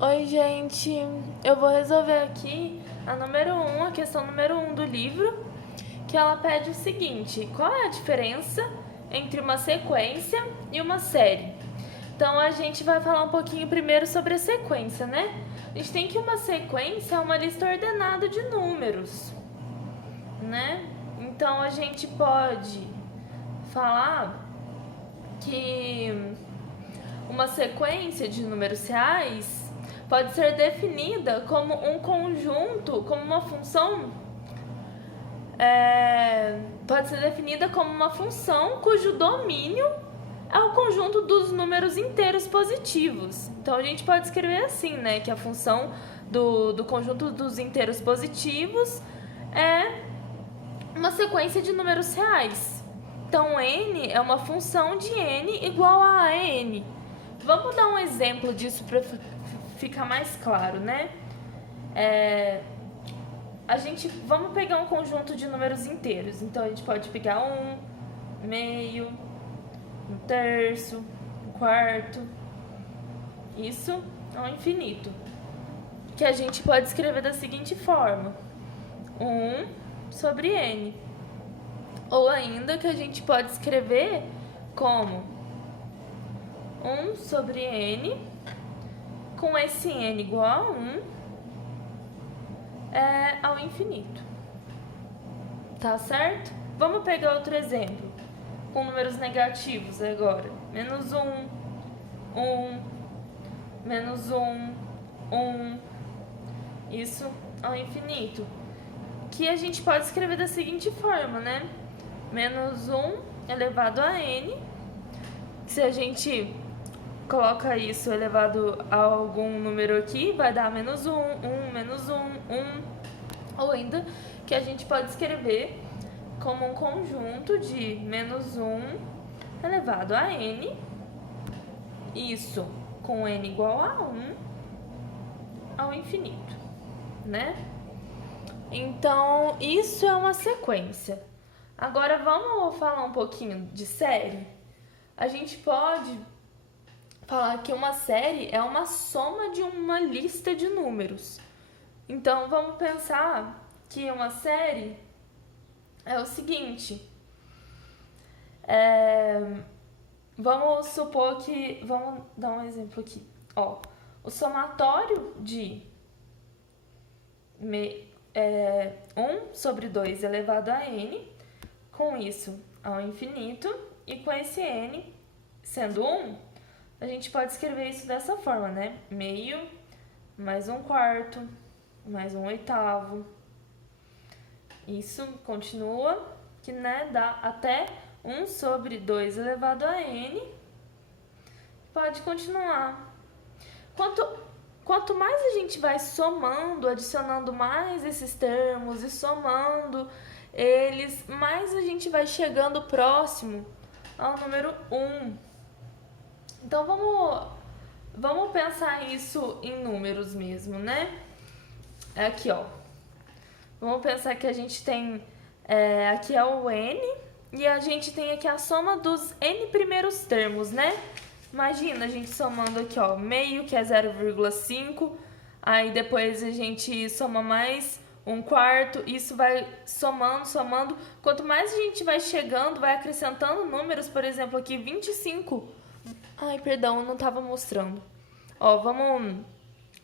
Oi, gente. Eu vou resolver aqui a questão número 1 do livro, que ela pede o seguinte: qual é a diferença entre uma sequência e uma série? Então a gente vai falar um pouquinho primeiro sobre a sequência, né? A gente tem que uma sequência é uma lista ordenada de números, né? Então a gente pode falar que uma sequência de números reais pode ser definida como um conjunto, como uma função. Pode ser definida como uma função cujo domínio é o conjunto dos números inteiros positivos. Então a gente pode escrever assim, né? Que a função do conjunto dos inteiros positivos é uma sequência de números reais. Então n é uma função de n igual a n. Vamos dar um exemplo disso para ficar mais claro, né? Vamos pegar um conjunto de números inteiros. Então a gente pode pegar 1/2, 1/3, 1/4. Isso ao infinito. Que a gente pode escrever da seguinte forma: 1 sobre n. Ou ainda que a gente pode escrever como 1 sobre n, com esse n igual a 1, ao infinito. Tá certo? Vamos pegar outro exemplo, com números negativos agora. Menos 1, 1, menos 1, 1. Isso ao infinito. Que a gente pode escrever da seguinte forma, né? Menos 1 elevado a n. Se a gente coloca isso elevado a algum número aqui, vai dar menos 1, 1, menos 1, 1. Ou ainda que a gente pode escrever como um conjunto de menos 1 elevado a n, isso com n igual a 1 ao infinito, né? Então, isso é uma sequência. Agora, vamos falar um pouquinho de série? A gente pode falar que uma série é uma soma de uma lista de números. Então, vamos pensar que uma série é o seguinte. Vamos supor que... Vamos dar um exemplo aqui. O somatório de 1 sobre 2 elevado a n, com isso ao infinito, e com esse n sendo 1, a gente pode escrever isso dessa forma, né? Meio mais 1/4 mais 1/8. Isso continua, que né, dá até 1 sobre 2 elevado a n. Pode continuar. Quanto mais a gente vai somando, adicionando mais esses termos e somando eles, mais a gente vai chegando próximo ao número 1. Então vamos pensar isso em números mesmo, né? Aqui, vamos pensar que a gente tem aqui é o n e a gente tem aqui a soma dos n primeiros termos, né? Imagina a gente somando aqui, meio, que é 0,5, aí depois a gente soma mais 1/4, isso vai somando. Quanto mais a gente vai chegando, vai acrescentando números, por exemplo, aqui 25. Ai, perdão, eu não estava mostrando. Vamos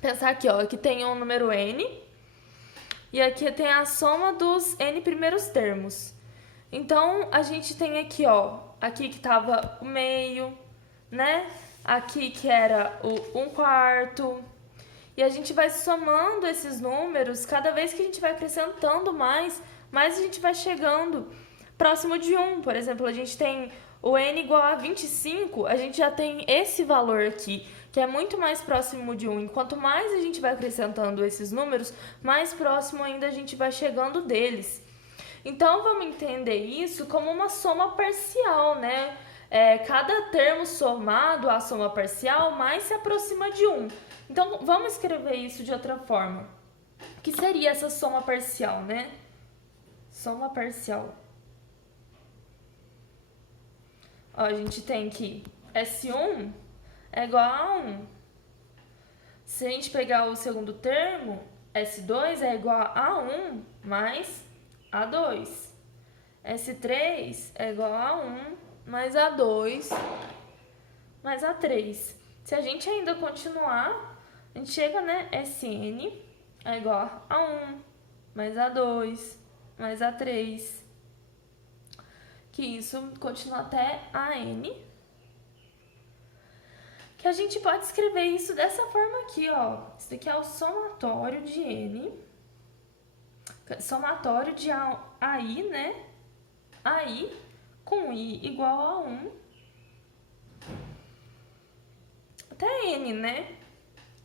pensar aqui, aqui tem um número n, e aqui tem a soma dos n primeiros termos. Então, a gente tem aqui, aqui que estava o meio, né? Aqui que era o 1/4. E a gente vai somando esses números, cada vez que a gente vai acrescentando mais a gente vai chegando próximo de 1. Por exemplo, a gente tem o n igual a 25, a gente já tem esse valor aqui, que é muito mais próximo de 1. E quanto mais a gente vai acrescentando esses números, mais próximo ainda a gente vai chegando deles. Então, vamos entender isso como uma soma parcial, né? Cada termo somado à soma parcial mais se aproxima de 1. Então, vamos escrever isso de outra forma. O que seria essa soma parcial, né? Soma parcial. A gente tem que S1 é igual a 1. Se a gente pegar o segundo termo, S2 é igual a A1 mais A2. S3 é igual a A1 mais A2 mais A3. Se a gente ainda continuar, a gente chega, né? Sn é igual a A1 mais A2 mais A3. Que isso continua até AN. Que a gente pode escrever isso dessa forma aqui, ó. Isso daqui é o somatório de N. Somatório de AI, né? AI com I igual a 1 até N, né?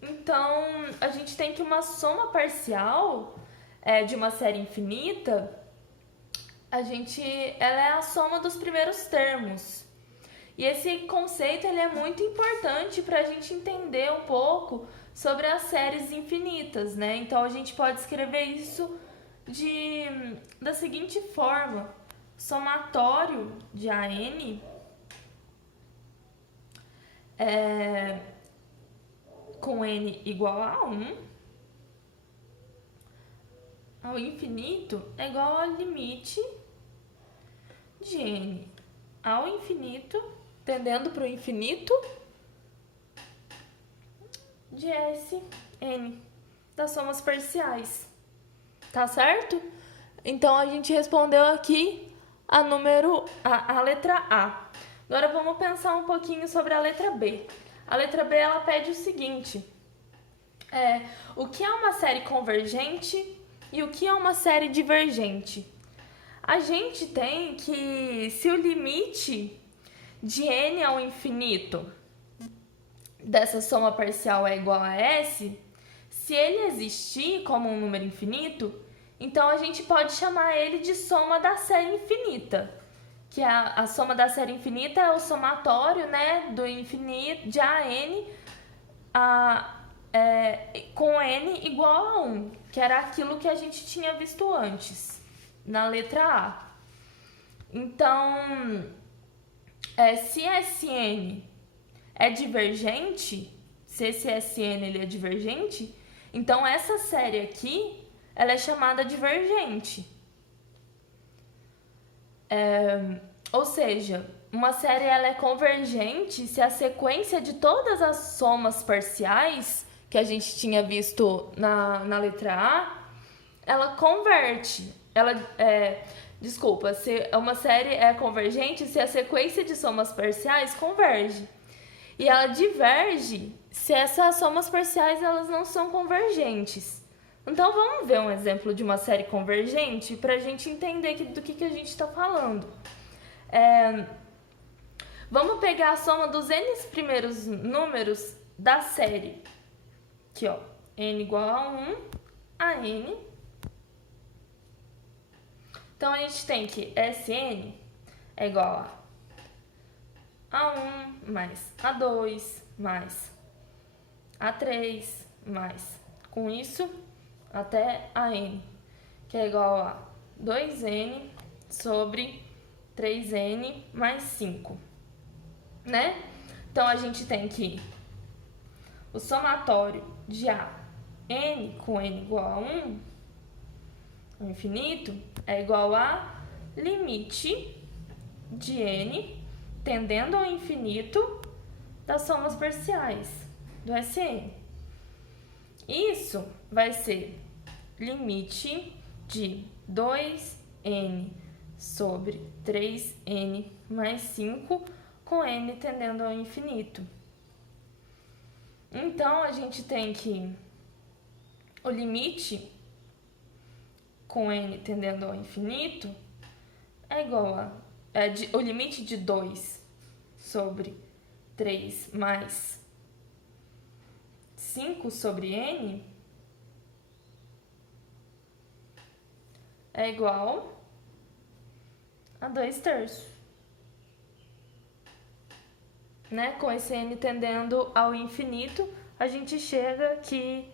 Então, a gente tem que uma soma parcial de uma série infinita, ela é a soma dos primeiros termos. E esse conceito ele é muito importante para a gente entender um pouco sobre as séries infinitas, né? Então, a gente pode escrever isso da seguinte forma: somatório de AN com N igual a 1 ao infinito é igual ao limite de N ao infinito, tendendo para o infinito, de Sn, das somas parciais. Tá certo? Então, a gente respondeu aqui a letra A. Agora, vamos pensar um pouquinho sobre a letra B. A letra B, ela pede o seguinte: o que é uma série convergente e o que é uma série divergente? A gente tem que, se o limite de N ao infinito dessa soma parcial é igual a S, se ele existir como um número infinito, então a gente pode chamar ele de soma da série infinita. Que a soma da série infinita é o somatório, né, do infinito de AN com N igual a 1, que era aquilo que a gente tinha visto antes, na letra A. Então, se Sn é divergente, se esse Sn ele é divergente, então essa série aqui, ela é chamada divergente. Ou seja, uma série ela é convergente se a sequência de todas as somas parciais que a gente tinha visto na letra A, ela converte. Se uma série é convergente se a sequência de somas parciais converge. E ela diverge se essas somas parciais elas não são convergentes. Então, vamos ver um exemplo de uma série convergente para a gente entender do que a gente está falando. Vamos pegar a soma dos n primeiros números da série. Aqui, ó. N igual a 1 a n. Então, a gente tem que Sn é igual a 1 mais A2 mais A3 mais, com isso, até a n, que é igual a 2n sobre 3n mais 5, né? Então, a gente tem que o somatório de n com n igual a 1, ao infinito, é igual a limite de n tendendo ao infinito das somas parciais do Sn. Isso vai ser limite de 2n sobre 3n mais 5 com n tendendo ao infinito. Então, a gente tem que o limite com n tendendo ao infinito é igual o limite de 2 sobre 3 mais 5 sobre n é igual a 2/3. Né? Com esse n tendendo ao infinito, a gente chega que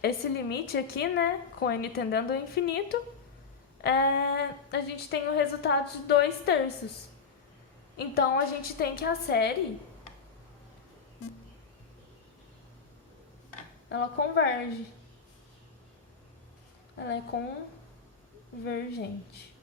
esse limite aqui, né, com n tendendo ao infinito, a gente tem o resultado de 2/3. Então, a gente tem que a série ela converge. Ela é convergente.